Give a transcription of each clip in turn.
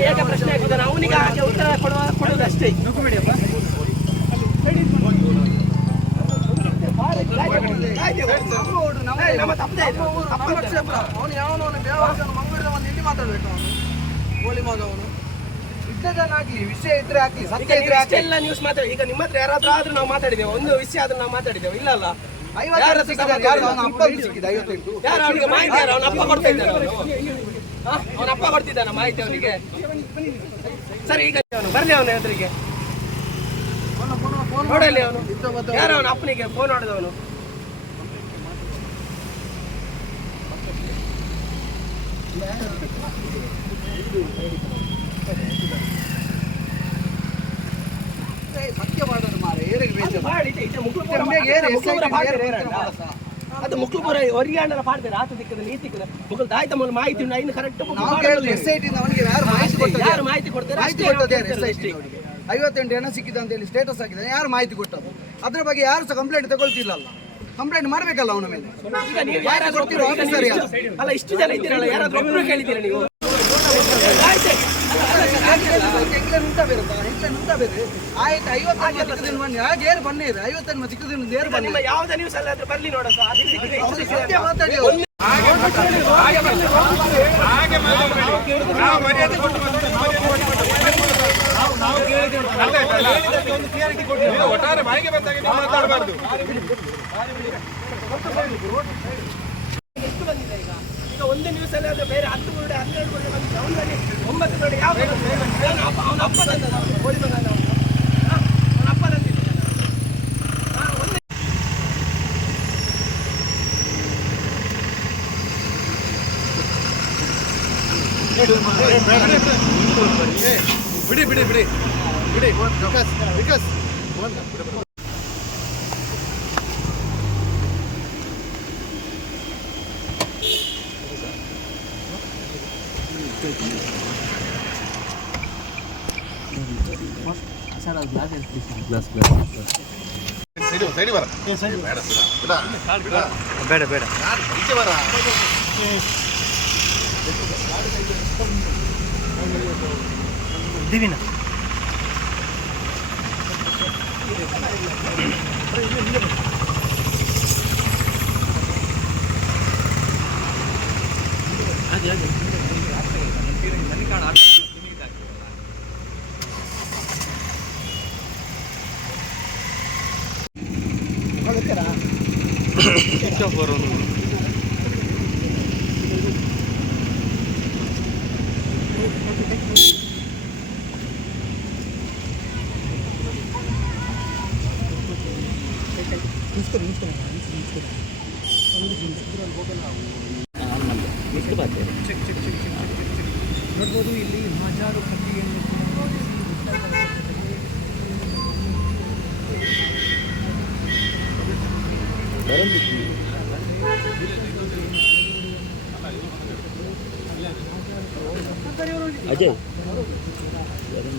ಅವನು ಹೇಗೆ ಪ್ರಶ್ನೆ ಹಾಕಿದ್ದಾನೆ ಅವನಿಗೆ ಹಾಗೆ ಉತ್ತರ ಕೊಡುವ ಕೊಡುವುದಷ್ಟೇ. ಅವನು ಬೇರೆ ಬೇವಾರಸನ ಮಂಗಳೂರಿನ ಒಂದು ಇಲ್ಲಿ ಮಾತಾಡ್ಬೇಕು ಅವನು ಗೋಲಿ ಮಗ ಅವನು ಇದ್ದದನ್ನಾಗ್ಲಿ ವಿಷಯ ಇದ್ರೆ ಈಗ ಸತ್ಯ ಇದ್ರೆ ಹಾಕ್ಲಿ ಇಷ್ಟೆಲ್ಲ ನ್ಯೂಸ್ ಮಾತಾಡಿ ಈಗ ನಿಮ್ಮ ಹತ್ರ ಯಾರಾದ್ರೂ ಆದ್ರೂ ನಾವು ಮಾತಾಡಿದ್ದೇವೆ. ಒಂದು ವಿಷಯ ಆದ್ರೂ ನಾವು ಮಾತಾಡಿದ್ದೇವೆ. ಇಲ್ಲ ಅಲ್ಲ? ಯಾರ ಅವನ ಸಿಕ್ಕಿದೆ? ಯಾರು ಅವನಿಗೆ ಮಾಹಿತಿ ಯಾರು? ಅವನ ಅಪ್ಪ ಕೊಡ್ತಾ ಇದ್ದಾನೆ ಅವನು ಅವನ ಅಪ್ಪ ಕೊಡ್ತಿದ್ದಾನ ಮಾಹಿತಿ ಅವನಿಗೆ? ಸರಿ ಈಗ ಅವನು ಬರ್ಲಿ ಅವನ ಎದುರಿಗೆ ನೋಡಲಿ ಅವನು ಯಾರು ಅವನ ಅಪ್ಪನಿಗೆ ಫೋನ್ ಹೊಡೆದವನು ಸತ್ಯ ಮಾಡೋದು ಮಾರೆ ಏರಿಗೆ ಬೇಕು ಅದು ಮಾಡಿ, ಇದು- ಇದು ಮುಕ್ಳುಪುರ ತೆಮ್ಮೆಗೆ ಏರಿ, ಅದು ಮುಕ್ಳುಪುರ ಬರ ಒರಿಯಾಣರ ಪಾಡ್ತಾರೆ ಆತ ದಿಕ್ಕದ ನೀ ದಿಕ್ಕದ ಮುಕ್ಳು ದಾಯ್ತ ಮೂಲ ಮಾಹಿತಿ ಉಂಟು ಇನ್ನು ಕರೆಕ್ಟ್ ಯಾರು ಮಾಹಿತಿ ಕೊಟ್ಟದ್ದು? ಯಾರು ಮಾಹಿತಿ ಕೊಡ್ತಾರೆ ಅಷ್ಟೇ ಐವತ್ತೆಂಟು ಜನ ಸಿಕ್ಕಿದೆ ಅಂತ ಹೇಳಿ ಸ್ಟೇಟಸ್ ಆಗಿದೆ ಯಾರು ಮಾಹಿತಿ ಕೊಟ್ಟದ್ದು? ಅದ್ರ ಬಗ್ಗೆ ಯಾರು ಸಹ ಕಂಪ್ಲೇಂಟ್ ತಗೊಳ್ತಿಲ್ಲಲ್ಲ. ಕಂಪ್ಲೇಂಟ್ ಮಾಡ್ಬೇಕಲ್ಲ ಅವನ ಮೇಲೆ. ಅಲ್ಲ ಇಷ್ಟು ಜನ ಇದ್ದೀರಲ್ಲ ಯಾರಾದ್ರೂ ಕೇಳಿದ್ದೀರಾ ನೀವು? ಬೇರೆ ಆಯ್ತು ಹಾಗೆ ಏರು ಬನ್ನಿ ಇದೆ ಏರು ಬನ್ನಿ. ಬರ್ಲಿ ನೋಡ ಸತ್ಯ. ಮಾತಾಡಿ. ಒಟ್ಟಾರೆ ಬಾಯಿಗೆ ಬಂದಾಗ ನೀವು ಮಾತಾಡಬಾರ್ದು. ಎಷ್ಟು ಬಂದಿದೆ ಈಗ? ಈಗ ಒಂದು ನ್ಯೂಸ್ ಅಲ್ಲಿ ಆದ್ರೆ ಬೇರೆ ಹತ್ತು ಗುರುಡೆ ಹನ್ನೆರಡು ಬಂದಿದೆ ಅವನಲ್ಲಿ ಒಂಬತ್ತು ಗುರುಡೆ ಯಾವ ಅವನ ಅಪ್ಪ ಅವನ ಬಿಡಿ ಬಿಡಿ ಬಿಡಿ ಬಿಡಿ ವಿಕಾಸ್ ವಿಕಾಸ್ ಸೈಡಿ ಸೈಡಿ ಬರ ಬೇಡ ಬಿಡ ಬೇಡ ಬೇಡ ಬೇಡ ಈಚೆ ಬರ ಇದ್ದೀವಿ ನಾವು ಬರೋದು ಅದೇ ಯಾರ್. ಬಿಡು,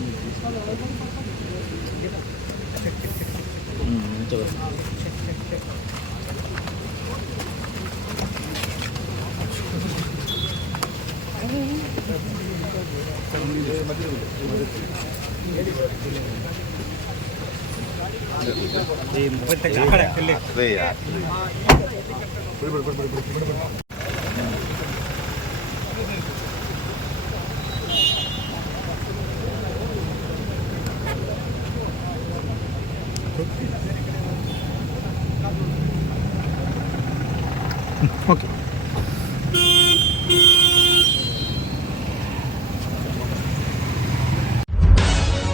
ಬಿಡು, ಬಿಡು, ಬಿಡು, ಬಿಡು, ಬಿಡು, Okay.